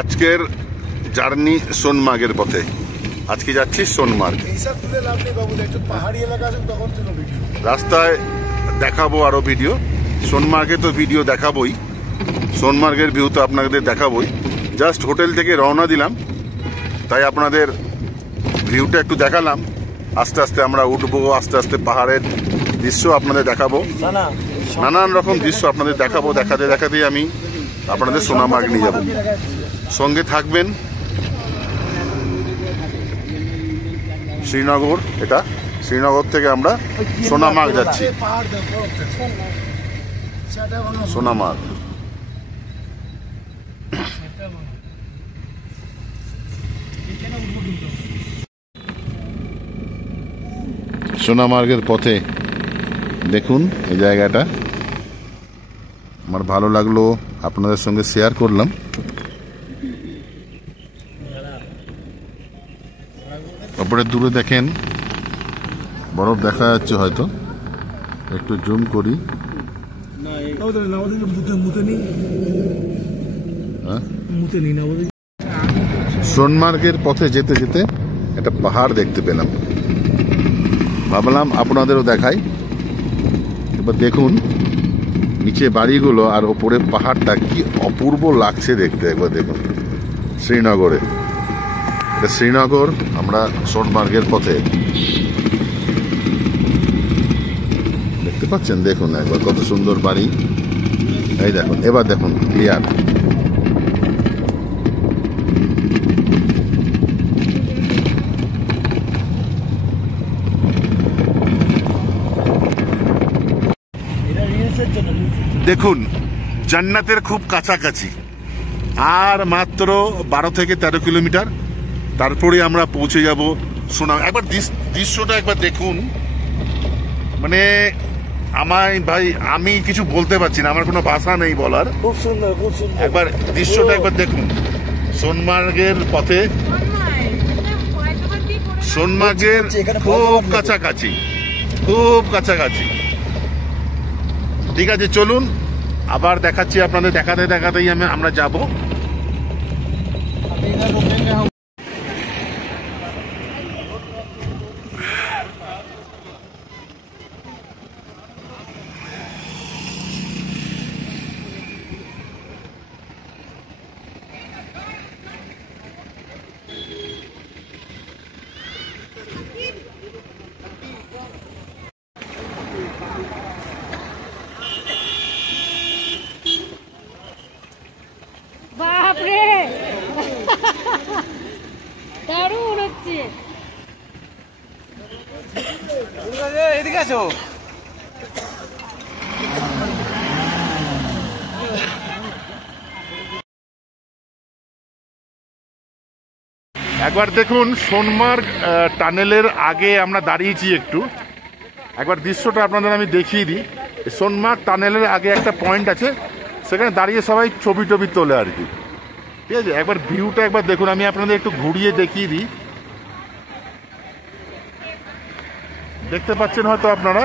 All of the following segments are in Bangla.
আজকের জার্নি সোনমার্গের পথে। আজকে যাচ্ছি সোনমার্গ। রাস্তায় দেখাবো আরো ভিডিও। সোনমার্গে তো ভিডিও দেখাবোই, সোনমার্গের ভিউ তো আপনাদের দেখাবোই। জাস্ট হোটেল থেকে রওনা দিলাম, তাই আপনাদের ভিউটা একটু দেখালাম। আস্তে আস্তে আমরা উঠবো, আস্তে আস্তে পাহাড়ের দৃশ্য আপনাদের দেখাবো, নানান রকম দৃশ্য আপনাদের দেখাবো। দেখাতে দেখাতেই আমি আপনাদের সোনমার্গ নিয়ে যাব। সঙ্গে থাকবেন। শ্রীনগর, এটা শ্রীনগর থেকে আমরা সোনমার্গ যাচ্ছি। সোনমার্গ সোনমার্গের পথে দেখুন এই জায়গাটা আমার ভালো লাগলো, আপনাদের সঙ্গে শেয়ার করলাম। ওপরে দূরে দেখেন বরফ দেখা যাচ্ছে, হয়তো একটু জুম করি। সোনমার্গের পথে যেতে যেতে একটা পাহাড় দেখতে পেলাম, ভাবলাম আপনাদেরও দেখাই। এবার দেখুন নিচে বাড়িগুলো আর ওপরে পাহাড়টা কি অপূর্ব লাগছে দেখতে। একবার দেখুন শ্রীনগরে, এটা শ্রীনগর, আমরা সোনমার্গের পথে। দেখতে পাচ্ছেন, দেখুন একবার কত সুন্দর বাড়ি। এই দেখুন, এবার দেখুন ক্লিয়ার। দেখুন জান্নাতের খুব কাছাকাছি, আর মাত্র 12 থেকে 13 কিলোমিটার, তারপরে আমরা পৌঁছে যাব সোনা। একবার দৃশ্যটা একবার দেখুন, মানে আমায় ভাই আমি কিছু বলতে পারছি না, আমার কোনো ভাষা নেই বলার। খুব সুন্দর, খুব সুন্দর। একবার দৃশ্যটা একবার দেখুন সোনমার্গের পথে, সোনমার্গের খুব কাছাকাছি, খুব কাছাকাছি। ঠিক আছে, চলুন আবার দেখাচ্ছি আপনাদের। দেখাতে দেখাতেই আমরা যাব। বাপরে দারুণ হচ্ছে। এদিকে আসো। একবার দেখুন সোনমার্গ টানেলের আগে আমরা দাঁড়িয়েছি একটু। একবার দৃশ্যটা আপনাদের আমি দেখিয়ে দিই। সোনমার্গ টানেলের আগে একটা পয়েন্ট আছে, সেখানে দাঁড়িয়ে সবাই ছবি টবি তোলে আর কি। ঠিক আছে, একবার ভিউটা একবার দেখুন, আমি আপনাদের একটু ঘুরিয়ে দেখিয়ে দিই। দেখতে পাচ্ছেন হয়তো আপনারা।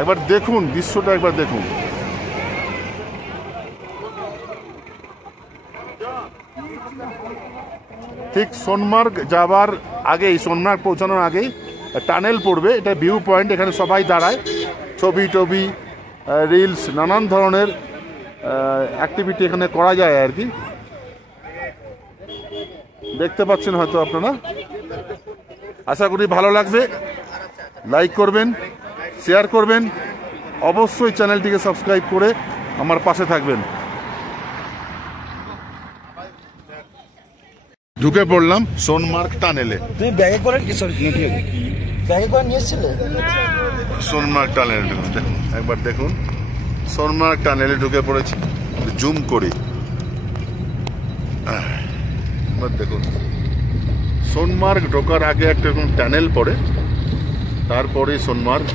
একবার দেখুন দৃশ্যটা, একবার দেখুন। ঠিক সোনমার্গ যাবার আগেই, সোনমার্গ পৌঁছানোর আগেই টানেল পড়বে, এটা ভিউ পয়েন্ট। এখানে সবাই দাঁড়ায়, ছবি টবি, রিলস, নানান ধরনের অ্যাক্টিভিটি এখানে করা যায় আর কি। দেখতে পাচ্ছেন হয়তো আপনারা। আশা করি ভালো লাগবে। লাইক করবেন, শেয়ার করবেন, অবশ্যই চ্যানেলটিকে সাবস্ক্রাইব করে আমার পাশে থাকবেন। ঢুকে পড়লাম সোনমার্গ টানেলে। তুমি ব্যাগে করে ব্যাগে করে নিয়ে এসেছিলে? সোনমার্গ টানেলে দেখুন, একবার দেখুন সোনমার্গ টানেলে ঢুকে পড়েছি। জুম করি, এবার দেখুন সোনমার্গ ঢোকার আগে একটা এরকম টানেল পড়ে, তারপরে সোনমার্গ।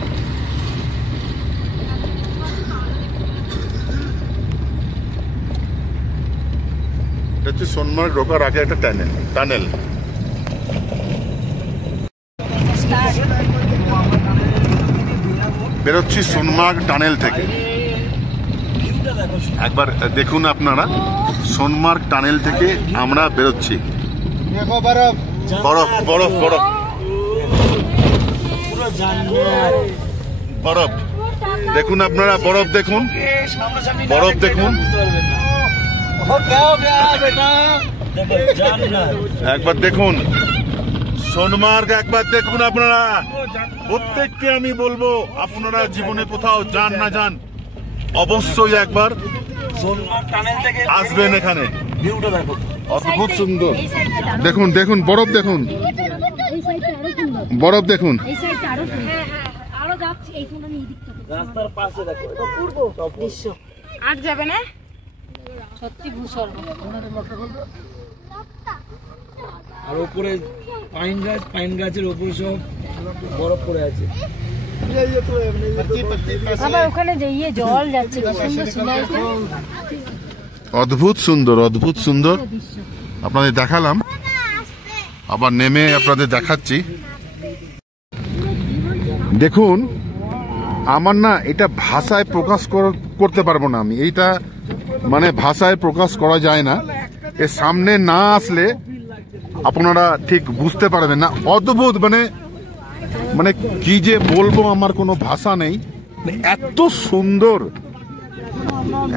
এটা হচ্ছে সোনমার্গ ঢোকার আগে একটা টানেল। বেরোচ্ছি সোনমার্গ টানেল থেকে। একবার দেখুন আপনারা, সোনমার্গ টানেল থেকে আমরা বেরোচ্ছি। বরফ বরফ বরফ বরফ দেখুন আপনারা, বরফ দেখুন, বরফ দেখুন। একবার দেখুন সোনমার্গ, একবার দেখুন আপনারা। প্রত্যেককে আমি বলবো, আপনারা জীবনে কোথাও যান না যান, অবশ্যই একবার আসবেন এখানে। অদ্ভুত সুন্দর। দেখুন দেখুন বরফ দেখুন, বরফ দেখুন। রাস্তার পাশে দেখো, এটা পূর্ব দৃশ্য। আর যাবে না সত্যি ভূস্বর্গ। আর উপরে পাইন গাছের উপরে সব বরফ পড়ে আছে। আবার ওখানে যে জল যাচ্ছে, অদ্ভুত সুন্দর, অদ্ভুত সুন্দর। আপনাদের দেখালাম, আবার নেমে আপনাদের দেখাচ্ছি। দেখুন, আমার না এটা ভাষায় প্রকাশ করতে পারবো না আমি। এইটা মানে ভাষায় প্রকাশ করা যায় না। এর সামনে না আসলে আপনারা ঠিক বুঝতে পারবেন না। অদ্ভুত, মানে কি যে বলবো, আমার কোনো ভাষা নেই। এত সুন্দর,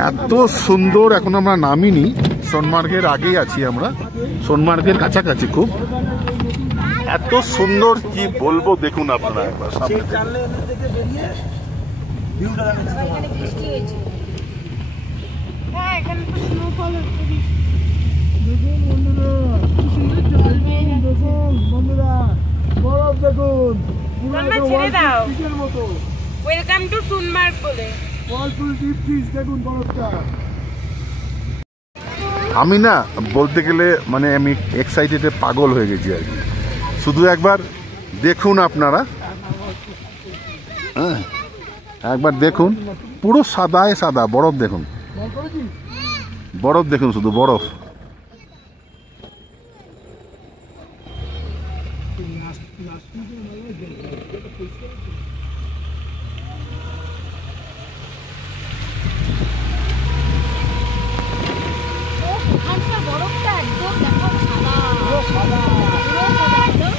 এত সুন্দর। এখন আমরা নামিনি, সোনমার্গের আগেই আছি আমরা, সোনমার্গের কাছাকাছি খুব। এত সুন্দর কি বলবো, দেখুন আপনারা একবার সামনে। বরফ দেখুন, ওয়েলকাম টু সোনমার্গ বলে। দেখুন বরফটা। আমি না বলতে গেলে মানে আমি এক্সাইটেডে পাগল হয়ে গেছি আর কি। শুধু একবার দেখুন আপনারা, হ্যাঁ একবার দেখুন, পুরো সাদায় সাদা বরফ দেখুন, বরফ দেখুন, শুধু বরফ।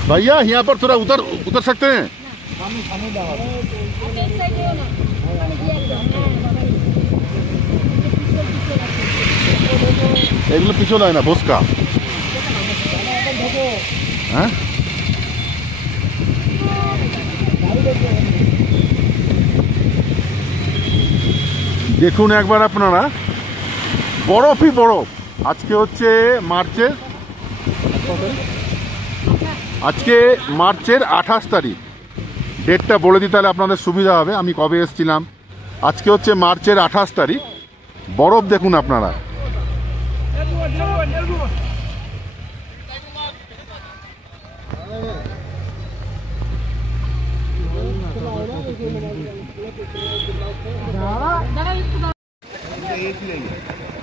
भैया यहाँ पर थोड़ा उतर सकते हैं? এগুলো পিছনে হয় না, বসকা। হ্যাঁ, দেখুন একবার আপনারা, বরফই বরফ। আজকে হচ্ছে মার্চের 28 তারিখ। ডেটটা বলে দিই তাহলে আপনাদের সুবিধা হবে, আমি কবে এসেছিলাম। আজকে হচ্ছে মার্চের 28 তারিখ। বরফ দেখুন আপনারা।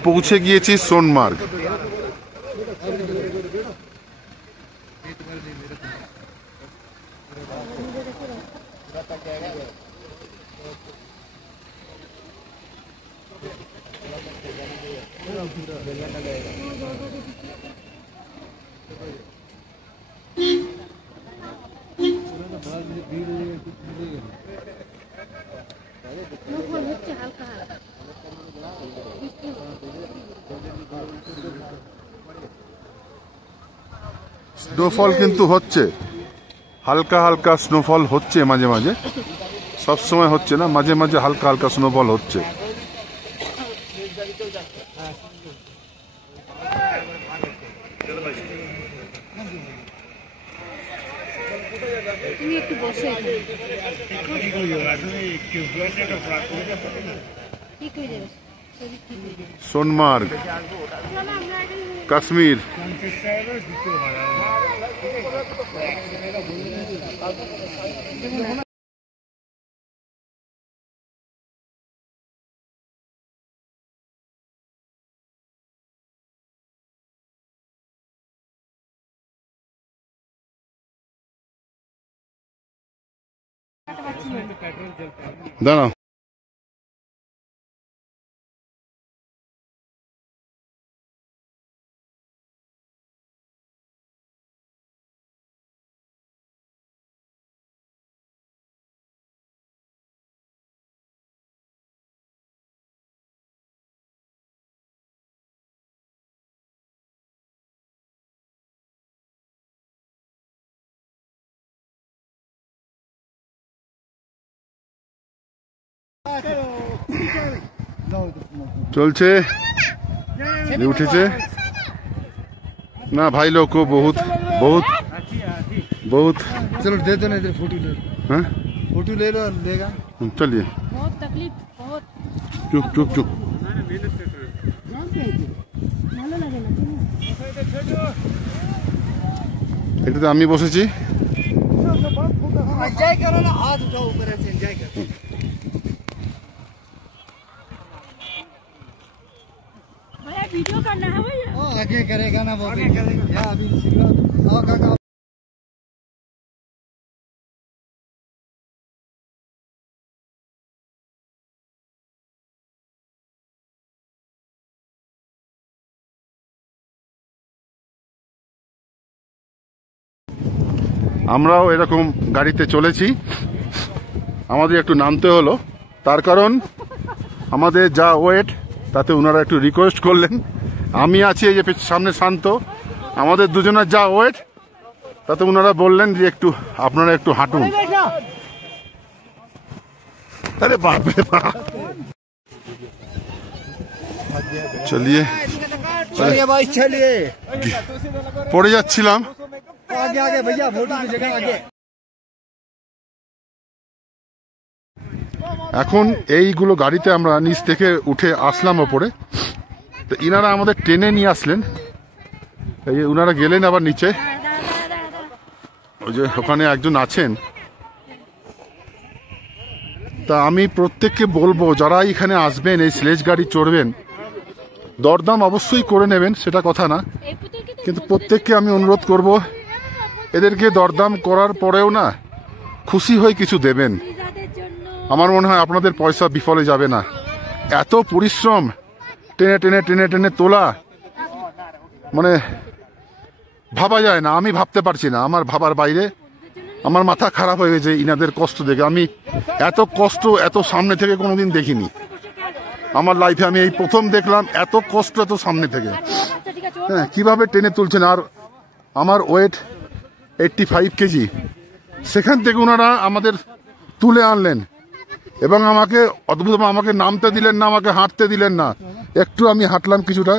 পৌঁছে গিয়েছি সোনমার্গ। স্নোফল কিন্তু হচ্ছে, হালকা হালকা স্নোফল হচ্ছে মাঝে মাঝে, সব সময় হচ্ছে না, মাঝে মাঝে হালকা হালকা স্নোফল হচ্ছে। তুমি একটু বসে সোনমার্গ, কাশ্মীর। দাঁড়াও, চলছে, উঠেছে ना भाई लोग को बहुत बहुत बहुत। चलो दे दो ना इधर फोटो ले लो। हाँ फोटो ले लो लेगा। चलिए बहुत तकलीफ बहुत चुप चुप चुप। একটু আমি বসেছি। एंजॉय करो ना, हाथ उठाओ ऊपर ऐसे एंजॉय करो। भैया वीडियो करना है भैया। आगे करेगा ना वो, आगे करेगा। या अभी आओ काका। আমরাও এরকম গাড়িতে চলেছি, আমাদের একটু নামতে হলো, তার কারণ আমাদের যা ওয়েট তাতে ওনারা একটু রিকোয়েস্ট করলেন। আমি আছি এই যে সামনে শান্ত, আমাদের দুজনের যা ওয়েট তাতে ওনারা বললেন যে একটু আপনারা একটু হাঁটুন। আরে বাপ রে বাপ। চলিয়ে चलिए भाई चलिए। পড়ে যাচ্ছিলাম। आगे आगे भैया, फोटो की जगह आगे। এখন এইগুলো গাড়িতে আমরা নিচ থেকে উঠে আসলাম ওপরে, তো ইনারা আমাদের টেনে নিয়ে আসলেন। এই যে উনারা গেলেন আবার নিচে, ওই যে ওখানে একজন আছেন। তা আমি প্রত্যেককে বলবো যারা এখানে আসবেন, এই স্লেজ গাড়ি চড়বেন, দরদাম অবশ্যই করে নেবেন, সেটা কথা না, কিন্তু প্রত্যেককে আমি অনুরোধ করব এদেরকে দরদাম করার পরেও না খুশি হয়ে কিছু দেবেন। আমার মনে হয় আপনাদের পয়সা বিফলে যাবে না। এত পরিশ্রম, টেনে টেনে টেনে টেনে তোলা, মানে ভাবা যায় না, আমি ভাবতে পারছি না, আমার ভাবার বাইরে। আমার মাথা খারাপ হয়ে গেছে ইনাদের কষ্ট দেখে। আমি এত কষ্ট এত সামনে থেকে কোনোদিন দেখিনি আমার লাইফে, আমি এই প্রথম দেখলাম এত কষ্ট এত সামনে থেকে। হ্যাঁ, কিভাবে টেনে তুলছেন। আর আমার ওয়েট 85 কেজি, সেখান থেকে ওনারা আমাদের তুলে আনলেন এবং আমাকে অদ্ভুত, আমাকে নামতে দিলেন না, আমাকে হাঁটতে দিলেন না। একটু আমি হাঁটলাম কিছুটা,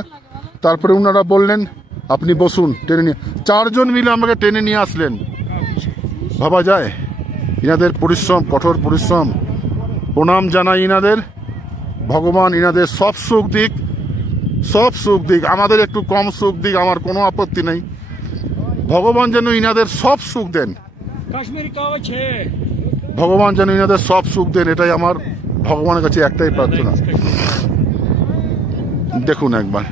তারপরে ওনারা বললেন আপনি বসুন, টেনে নিয়ে 4 জন মিলে আমাকে টেনে নিয়ে আসলেন। ভাবা যায় ইনাদের পরিশ্রম, কঠোর পরিশ্রম। প্রণাম জানাই ইনাদের। ভগবান ইনাদের সব সুখ দিক, সব সুখ দিক। আমাদের একটু কম সুখ দিক, আমার কোনো আপত্তি নেই। ভগবান যেন ইনাদের সব সুখ দেন, ভগবান যেন ইনাদের সব সুখ দেন, এটাই আমার ভগবানের কাছে একটাই প্রার্থনা। দেখুন একবার,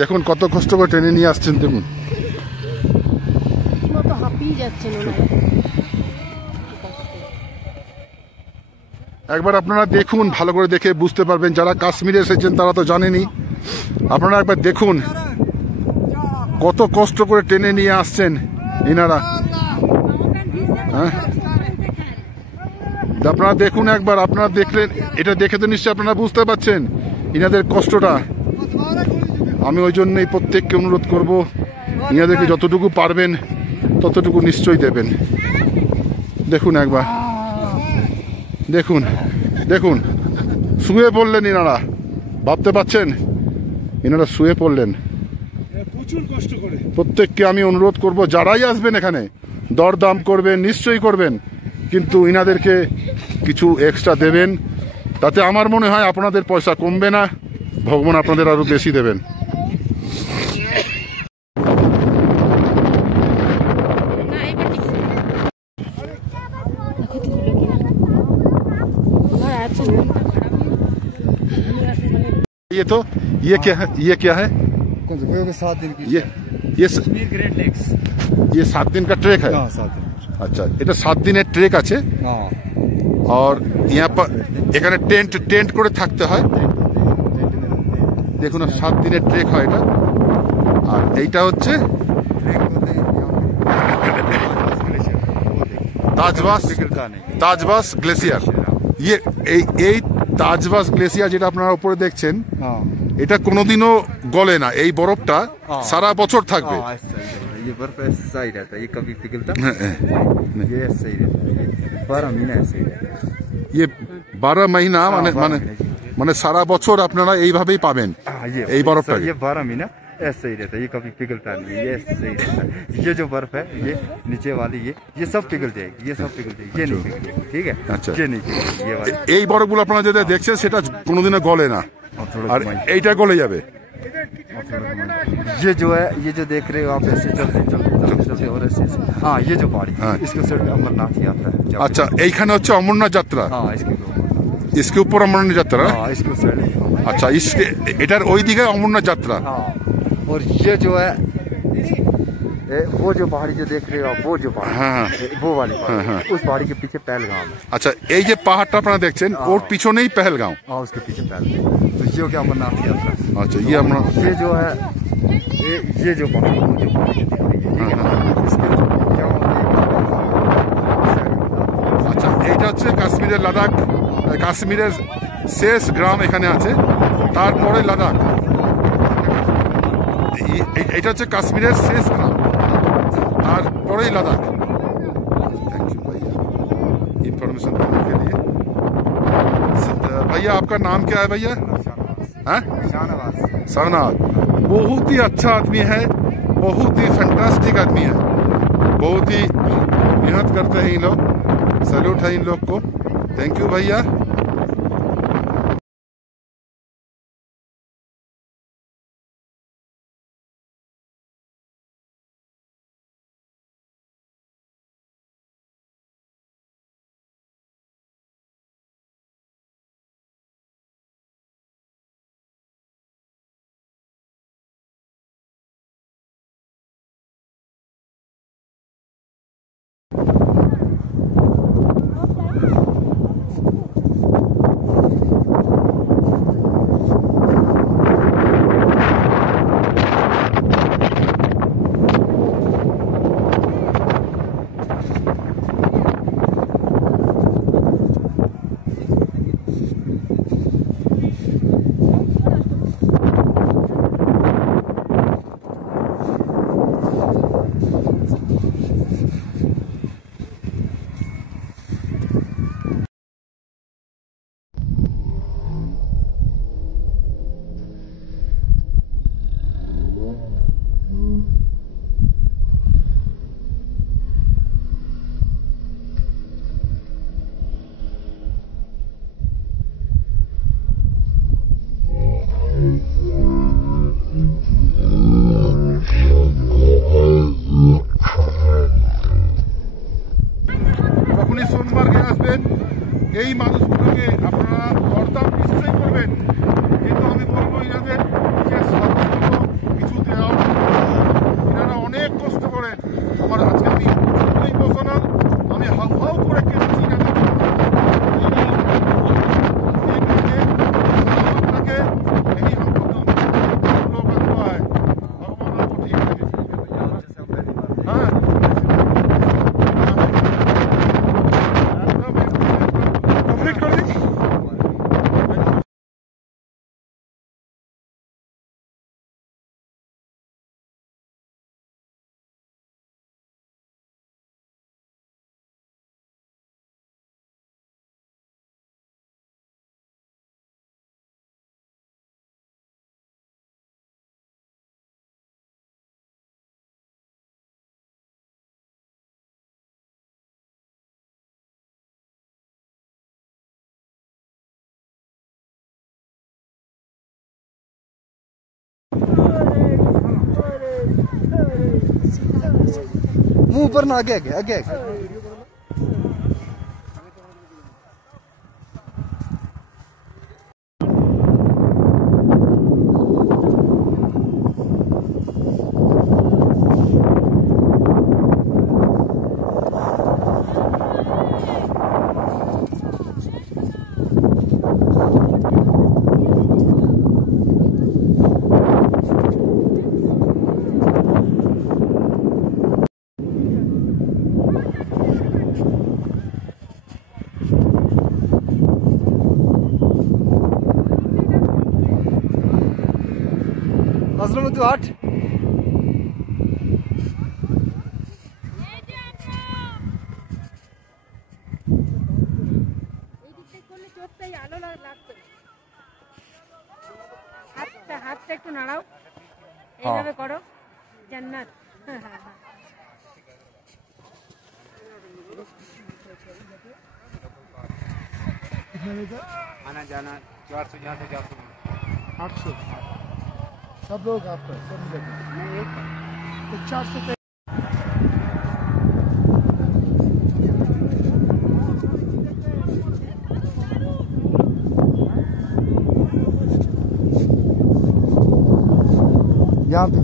দেখুন কত কষ্ট করে টেনে নিয়ে আসছেন। দেখুন একবার আপনারা দেখুন, ভালো করে দেখে বুঝতে পারবেন। যারা কাশ্মীরে এসেছেন তারা তো জানেনই, আপনারা একবার দেখুন কত কষ্ট করে টেনে নিয়ে আসছেন ইনারা। হ্যাঁ, আপনারা দেখুন একবার, আপনারা দেখলেন, এটা দেখে তো নিশ্চয়ই আপনারা বুঝতে পারছেন ইনাদের কষ্টটা। আমি ওই জন্যই প্রত্যেককে অনুরোধ করব, ইনাদেরকে যতটুকু পারবেন ততটুকু নিশ্চয়ই দেবেন। দেখুন একবার, দেখুন দেখুন, শুয়ে পড়লেন ইনারা, ভাবতে পারছেন ইনারা শুয়ে পড়লেন। প্রচুর কষ্ট করে। প্রত্যেককে আমি অনুরোধ করব যারাই আসবেন এখানে দরদাম করবেন, নিশ্চয়ই করবেন, কিন্তু ইনাদেরকে কিছু এক্সট্রা দেবেন। তাতে আমার মনে হয় আপনাদের পয়সা কমবে না, ভগবান আপনাদের আরো বেশি দেবেন। ये क्या है? ये क्या है? 7 दिन की ये 7 दिन का ट्रेक है। 7 दिन। अच्छा, এটা 7 দিনের ট্রেক আছে। और यहाँ पर এখানে টেন্ট করে থাকতে হয়। দেখুন 7 দিনের ট্রেক হয় এটা। আর এইটা হচ্ছে তাজবাস গ্লেসিয়ার। এই তাজবাস গ্লেসিয়ার যেটা আপনারা উপরে দেখছেন, এটা কোনোদিনও গলে না। এই বরফটা সারা বছর থাকবে। ये बर्फ ऐसा ही रहता है, ये कभी पिघलता ये ऐसा ही रहता है, 12 महीना ऐसे ही रहता है। ये 12 महीना মানে সারা বছর আপনারা এইভাবেই পাবেন এই বরফটা। ये 12 महीना ऐसे ही रहता है, ये कभी पिघलता नहीं, ये ऐसे ही रहता है। ये जो बर्फ है, ये नीचे वाली ये सब पिघल जाएगी, ये सब पिघल जाएगी, ये नहीं पिघलेगी, ठीक है। अच्छा, ये नहीं पिघलेगी, ये वाली। এই বরফগুলো আপনারা যেটা দেখছেন সেটা কোনোদিনও গলে না, আর এইটা গলে যাবে। ये जो है, ये जो देख रहे हो आप, ऐसे चलते और ऐसे। हाँ, ये जो पहाड़ी, इसके साइड अमरनाथ यात्रा है। अच्छा, এইখানে হচ্ছে অমরনাথ যাত্রা। हाँ, इसके ऊपर अमरनाथ यात्रा। हाँ, इसके साइड। अच्छा, इसके एटार ওই দিকে অমরনাথ যাত্রা। हाँ, और ये जो है, वो जो पहाड़ी जो देख रहे हो आप, वो जो पहाड़ी, वो वाली पहाड़ी, उस पहाड़ी के पीछे पहलगाम है। अच्छा, এই যে পাহাড়টা আপনারা দেখছেন ওর পিছনেই পেহেলগাঁও। हाँ, उसके पीछे पहलगाम। तो ये हो गया अमरनाथ यात्रा। अच्छा, ये अमरनाथ, ये जो है, ये जो पहाड़ी, वो जो पहाड़ी दिख रही है, ठीक है। इसके क्या होता है? আচ্ছা, এইটা হচ্ছে কাশ্মীরের লাদাখ। কাশ্মীরের শেষ গ্রাম এখানে আছে, তারপরে লাদাখ। এটা হচ্ছে কাশ্মীরের শেষ গ্রাম, তারপরেই লাদাখ। थैंक यू भैया इन्फॉर्मेशन देने के लिए। भैया आपका नाम क्या है भैया? शाहनवाज। बहुत ही अच्छा आदमी है, बहुत ही फैंटास्टिक आदमी है, बहुत ही मेहनत करते हैं इन लोग। सैल्यूट है इन लोग को। थैंक यू भैया। এই মানুষগুলোকে আপনারা দরদাম নিশ্চয়ই করবেন, কিন্তু আমি বলবো এনাদের যে সরকারগুলো কিছু দেওয়া, এনারা অনেক কষ্ট করেন। আমার আজকে আমি ইমোশনাল, আমি হাউ হাউ করে কেটেছি এনাদের জন্য। यही हमको लोग हुआ है, भगवान आपको ठीक लगे। हाँ, मुंह ऊपर ना, आगे आगे आगे आगे। Azramatı at. হাতটা একটু নাড়াও, এইভাবে করো, জান্নাত। आना जाना 400 यहाँ से 800 सब लोग आपका सब मिलेगा तो 400 यहाँ पे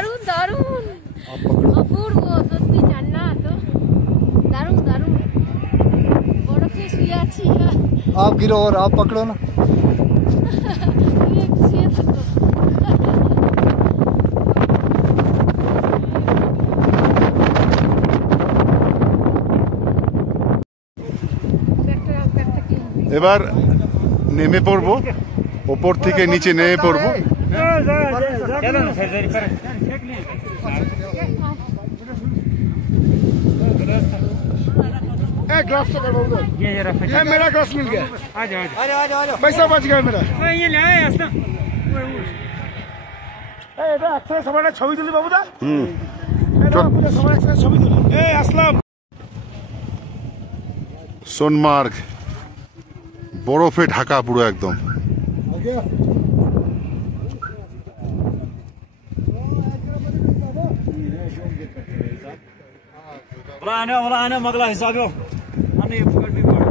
দারুণ দারুণ অপূর্ব সত্যি জান্নাত দারুণ দারুণ বরফে শুয়ে আছি आप गिरो और आप पकड़ो ना শুয়ে থাকো এবার নেমে পড়বো, ওপর থেকে নিচে নেমে পড়বো। ग्लास तो करवाओ उधर ये मेरा ग्लास मिल गया आ जाओ पैसा बच गया मेरा ये ले आए আসনা এটা একসাথে সবাই ছবি তুলি বাবুদা এটা পুরো সবাই একসাথে ছবি তুলি এই আসলাম সোনমার্গ বরফে ঢাকা পুরো একদম। वाला आना मगला हिसाब हो आने ये पकड़ भी पड़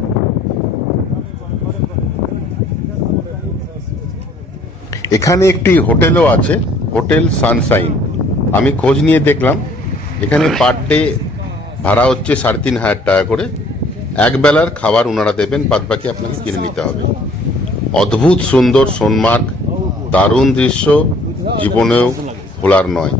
এখানে একটি হোটেলও আছে, হোটেল সানশাইন। আমি খোঁজ নিয়ে দেখলাম এখানে পার ডে ভাড়া হচ্ছে 3,500 টাকা করে। এক বেলার খাবার ওনারা দেবেন, বাদ বাকি আপনাকে কিনে নিতে হবে। অদ্ভুত সুন্দর সোনমার্গ, দারুণ দৃশ্য, জীবনেও ভোলার নয়।